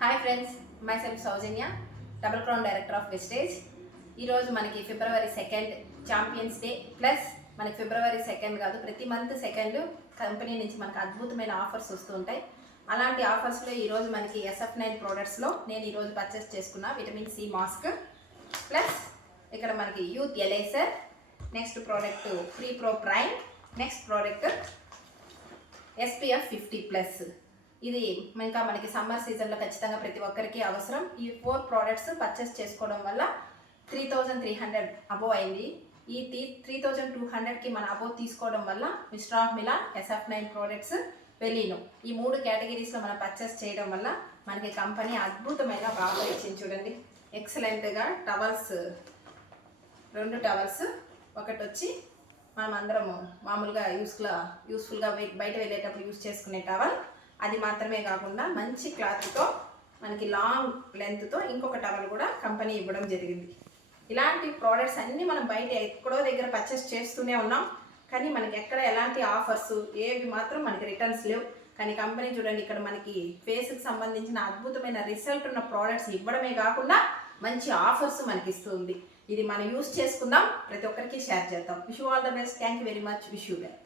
Hi friends, myself Sowjanya, double crown director of Vestige. ఈరోజు మనకి ఫిబ్రవరి 2 champions day plus మనకి ఫిబ్రవరి 2 కాదు, ప్రతి మంత్ 2 కంపెనీ నుంచి మనకు అద్భుతమైన ఆఫర్స్ వస్తూ ఉంటాయి. అలాంటి ఆఫర్స్లో ఈరోజు మనకి SF9 ప్రోడక్ట్స్లో నేను ఈరోజు పర్చేస్ చేసుకున్న విటమిన్ సి మాస్క్ ప్లస్ ఇక్కడ మనకి youth elixir, next product free pro prime, next product SPF 50+. ఇది ఇంకా మనకి సమ్మర్ సీజన్లో ఖచ్చితంగా ప్రతి ఒక్కరికి అవసరం. ఈ 4 ప్రోడక్ట్స్ పర్చేస్ చేసుకోవడం వల్ల 3300 అబోవ్ అయింది. ఈ 3200కి మన అబోవ్ తీసుకోవడం వల్ల mister of Milan, SF9 products, వెలీనో ఈ 3 కేటగిరీస్లో మనం పర్చేస్ చేయడం వల్ల మనకి కంపెనీ అద్భుతమైన బాగా ఇచ్చింది. చూడండి, ఎక్సలెంట్గా టవల్స్, 2 టవల్స్, ఒకటి వచ్చి మనం అందరము మామూలుగా యూస్ఫుల్గా బయట వెళ్ళేటప్పుడు యూస్ చేసుకునే టవల్, అది మాత్రమే కాకుండా మంచి క్లాత్తో మనకి లాంగ్ లెంత్తో ఇంకొక టవల్ కూడా కంపెనీ ఇవ్వడం జరిగింది. ఇలాంటి ప్రోడక్ట్స్ అన్నీ మనం బయట ఎక్కడో దగ్గర పర్చేస్ చేస్తూనే ఉన్నాం, కానీ మనకి ఎక్కడ ఎలాంటి ఆఫర్స్ ఏవి మాత్రం మనకి రిటర్న్స్ లేవు. కానీ కంపెనీ చూడండి, ఇక్కడ మనకి ఫేస్కి సంబంధించిన అద్భుతమైన రిజల్ట్ ఉన్న ప్రోడక్ట్స్ ఇవ్వడమే కాకుండా మంచి ఆఫర్స్ మనకి ఇస్తుంది. ఇది మనం యూస్ చేసుకుందాం, ప్రతి ఒక్కరికి షేర్ చేద్దాం. Wish you all the best. Thank you very much. Wish you well.